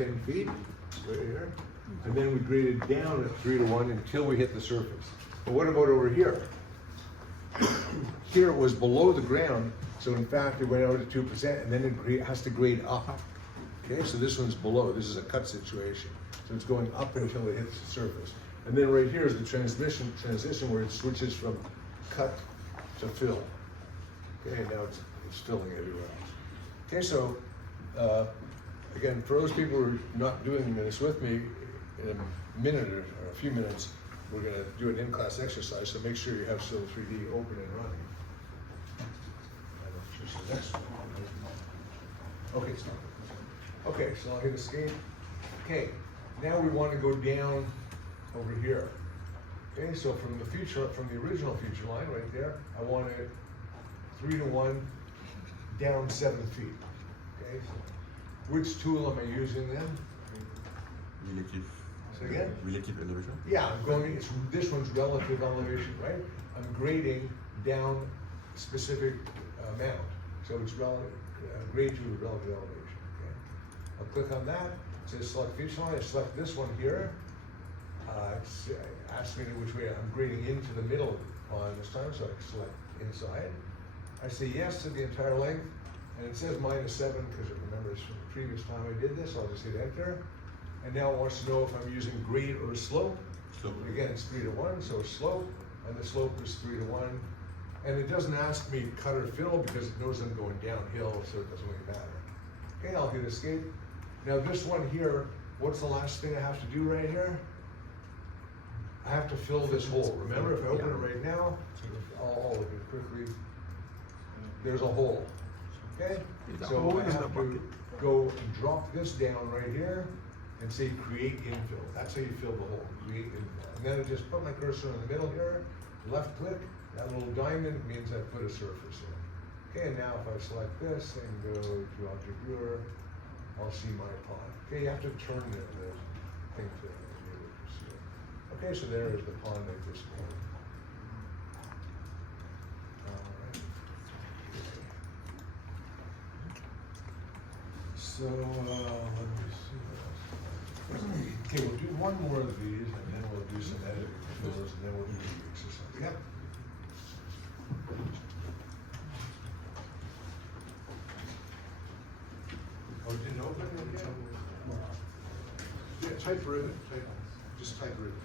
10 feet, right here, and then we graded down at 3 to 1 until we hit the surface. But what about over here? Here it was below the ground, so in fact it went out at 2%, and then it has to grade up. Okay, so this one's below. This is a cut situation, so it's going up until it hits the surface. And then right here is the transition where it switches from cut to fill. Okay, now it's filling everywhere else. Okay, so again, for those people who are not doing this with me, in a minute or a few minutes, we're going to do an in-class exercise, so make sure you have Civil 3D open and running. And choose the next one. Okay, stop. Okay, so I'll hit escape. Okay, now we want to go down over here. Okay, so from the original feature line right there, I want it 3 to 1 down 7 feet. Okay, so which tool am I using then? Relative. Say again? Relative elevation? Yeah, I'm going, this one's relative elevation, right? I'm grading down specific amount. So it's grade to relative elevation. Okay. I'll click on that. It says select feature line. I select this one here. It asks me which way I'm grading into the middle on this time, so I select inside. I say yes to the entire length, and it says -7 because it remembers from the previous time I did this. I'll just hit enter. And now it wants to know if I'm using grade or slope. Slope. Again, it's 3 to 1, so slope, and the slope is 3 to 1. And it doesn't ask me cut or fill because it knows I'm going downhill, so it doesn't really matter. Okay, I'll hit escape. Now this one here, what's the last thing I have to do right here? I have to fill this hole. Remember, if I open it right now, I'll look at it quickly. There's a hole. Okay? So I have to go and drop this down right here and say create infill. That's how you fill the hole, create infill. And then I just put my cursor in the middle here, left click, that little diamond means I put a surface in. Okay, and now if I select this and go to Object Viewer, I'll see my pond. Okay, you have to turn the thing to be able to see it. Okay, so there is the pond at this point. Alright. So, let me see what else. Okay, we'll do one more of these and then we'll do some editing of those and then we'll do the exercise. Yep. Oh, it didn't open it yet? Yeah, type ribbon. Just type ribbon.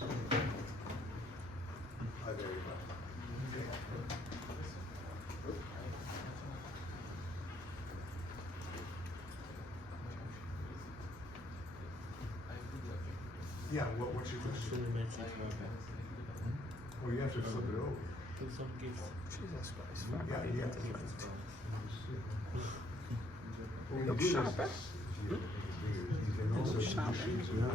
There you go. Yeah, what's your question? Oh, you have to flip it over. Jesus Christ. Yeah, you have to flip it over. Well, you do Sharp, this. You can also do shoes with it.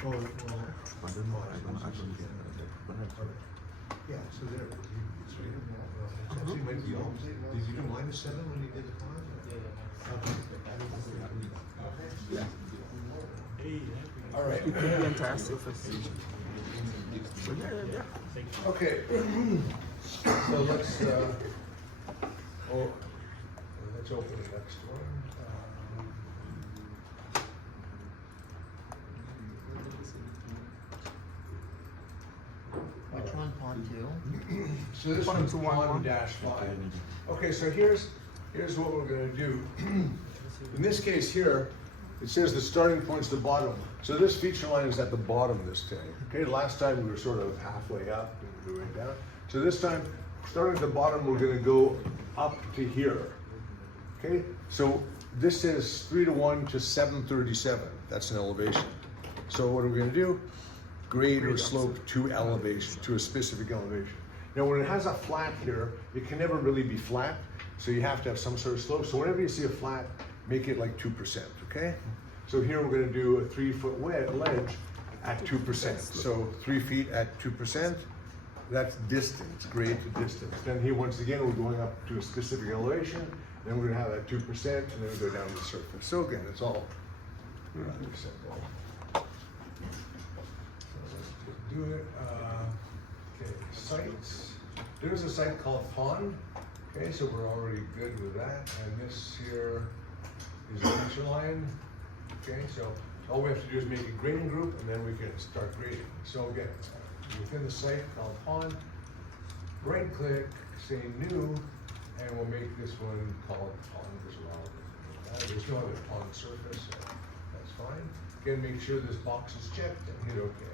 Oh, well, yeah, so there, it's actually might be opposite. Did you do -7 when you did the pond? Yeah. All right. You could be interested for Okay. So let's open the next one. Which one, pond 2? So this one's pond -5. Okay, so here's what we're gonna do. In this case here, it says the starting point's the bottom. So this feature line is at the bottom this time. Okay, last time we were sort of halfway up and we went down. So this time, starting at the bottom, we're gonna go up to here. Okay, so this says 3 to 1 to 737. That's an elevation. So what are we gonna do? Grade or slope to elevation, to a specific elevation. Now when it has a flat here, it can never really be flat, so you have to have some sort of slope. So whenever you see a flat, make it like 2%, okay? So here we're gonna do a 3-foot ledge at 2%. So 3 feet at 2%, that's distance, grade to distance. Then here, once again, we're going up to a specific elevation, then we're gonna have that 2%, and then we go down to the surface. So again, it's all rather simple. So let's do do it, okay, sites. There's a site called Pond, okay, so we're already good with that, and this here is a feature line, okay, so all we have to do is make a grading group, and then we can start grading. So again, within the site called Pond, right click, say new, and we'll make this one called Pond as well. There's no other pond surface, so that's fine. Again, make sure this box is checked and hit OK.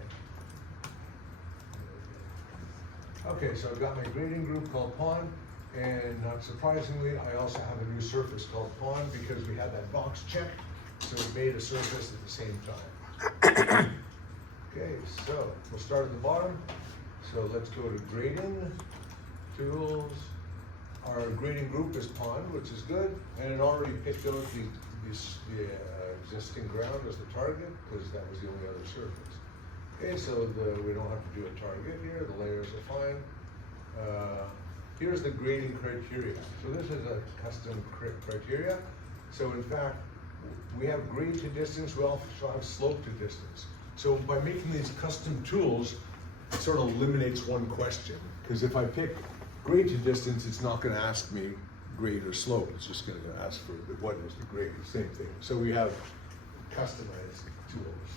Okay, so I've got my grading group called Pond, and not surprisingly, I also have a new surface called Pond because we had that box checked, so it made a surface at the same time. Okay, so we'll start at the bottom. So let's go to grading, tools. Our grading group is Pond, which is good, and it already picked out the existing ground as the target because that was the only other surface. Okay, so we don't have to do a target here. The layers are fine. Here's the grading criteria. So this is a custom criteria. So in fact, we have grade to distance. We also have slope to distance. So by making these custom tools, it sort of eliminates one question. Because if I pick grade to distance, it's not going to ask me grade or slope. It's just going to ask for what is the grade, same thing. So we have customized tools.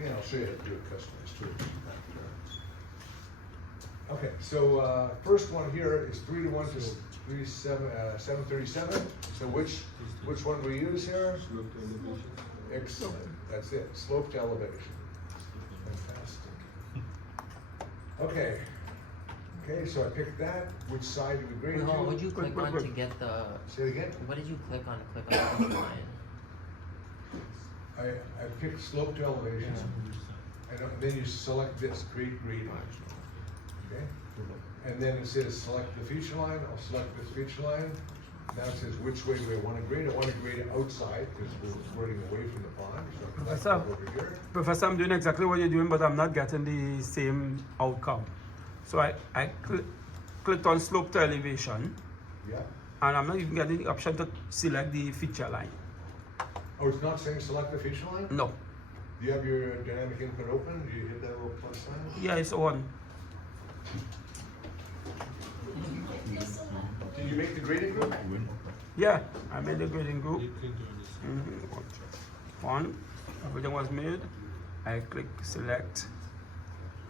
Yeah, I'll show you how to do a customized tool after. Okay, so first one here is 3:1 to 737. So which one do we use here? Excellent. That's it. Slope to elevation. Fantastic. Okay. Okay, so I picked that. Which side do we grade to? What did you click on to get the? Say it again. What did you click on to click on the line? I picked slope to elevation. And then you select this, grade grading. Okay? And then it says select the feature line. I'll select this feature line. Now it says which way do I want to grade? I want to grade it outside because we're squirting away from the pond. So I Professor, over here. Professor, I'm doing exactly what you're doing, but I'm not getting the same outcome. So I clicked on slope to elevation, Yeah. and I'm not even getting the option to select the feature line. Oh, it's not saying select the feature line? No. Do you have your dynamic input open? Do you hit that little plus sign? Yeah, it's on. Did you make the grading group? Yeah, I made the grading group. One, everything was made. I click select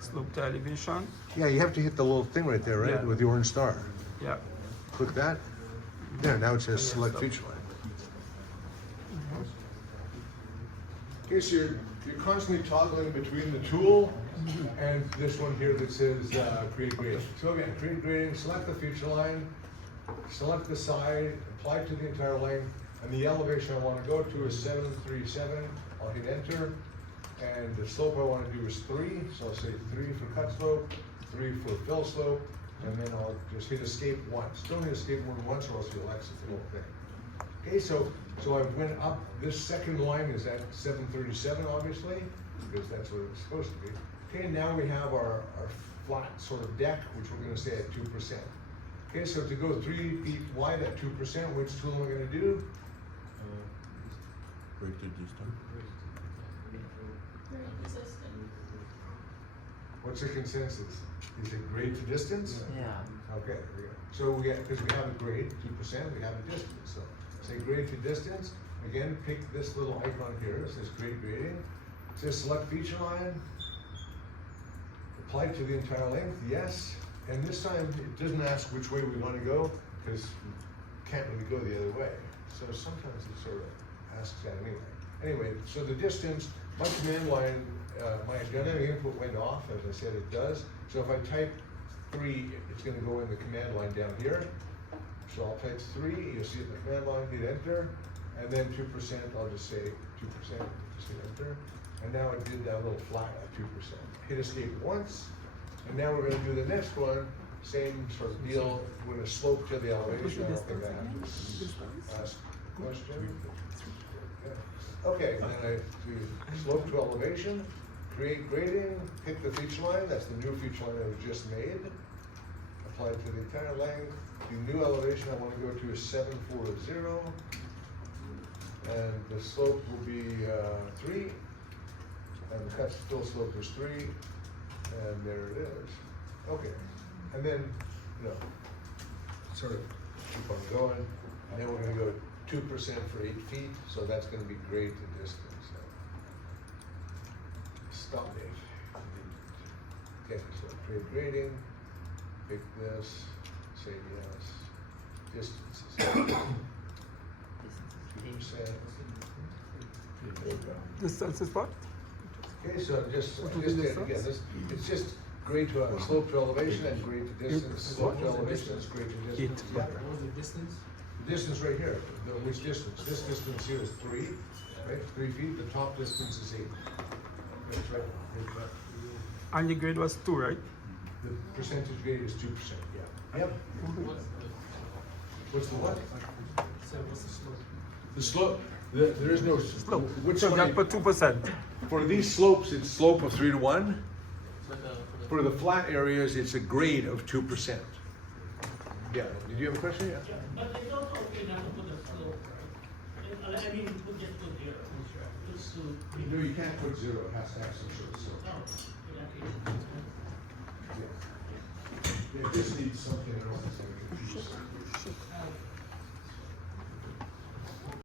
slope to elevation. Yeah, you have to hit the little thing right there, right? Yeah. With the orange star. Yeah. Click that. There, now it says select feature line. Okay, so you're constantly toggling between the tool and this one here that says create grading. So again, create grading, select the feature line, select the side, apply to the entire length, and the elevation I want to go to is 737. I'll hit enter, and the slope I want to do is 3, so I'll say 3 for cut slope, 3 for fill slope, and then I'll just hit escape once. Don't hit escape more than once or else you'll exit the whole thing. Okay, so I went up, this second line is at 737 obviously, because that's what it's supposed to be. Okay, now we have our flat sort of deck, which we're gonna say at 2%. Okay, so to go 3 feet wide at 2%, which tool am I gonna do? Grade to distance. What's the consensus? Is it grade to distance? Yeah. Okay, there we go. So because we have a grade, 2%, we have a distance. So say grade to distance. Again, pick this little icon here. It says grade grading. It says select feature line. Apply to the entire length, yes. And this time it doesn't ask which way we want to go because we can't really go the other way. So sometimes it sort of asks that anyway. Anyway, so the distance, my command line, my dynamic input went off, as I said it does. So if I type 3, it's going to go in the command line down here. So I'll type 3, you'll see it in the command line, hit enter, and then 2%, I'll just say 2%, just hit enter. And now it did that little flat at 2%. Hit escape once, and now we're going to do the next one, same sort of deal, with a slope to the elevation. I don't think I have to ask a question. Okay, and then I do slope to elevation, create grading, pick the feature line, that's the new feature line that was just made. Apply to the entire length. The new elevation I want to go to is 740. And the slope will be 3. And the cut fill slope is 3. And there it is. Okay. And then, sort of keep on going. And then we're gonna go 2% for 8 feet, so that's gonna be grade to distance. Stop it. Okay, so create grading, pick this, say yes, distances. 2%. There you go. Distance is what? Okay, so just, What would just be the again, distance? it's just grade to slope to elevation and grade to distance. Slope to elevation is grade to distance. Eight. Yeah. What was the distance? The distance right here, which distance? This distance here is 3, right? 3 feet, the top distance is 8. That's right. That's right. And your grade was 2, right? The percentage grade is 2%, yeah. Yep. What's the what? So what's the slope? The slope, there is no slope. Which So one? that for 2%. For these slopes, it's slope of 3 to 1. For the For the flat areas, it's a grade of 2%. Yeah, did you have a question? Yeah. Yeah, but it's also okay not to put a slope, right? I mean, put just put zero, just to. No, you can't put 0, it has to have some sort of slope. Oh, in that case. Yeah, this needs something else.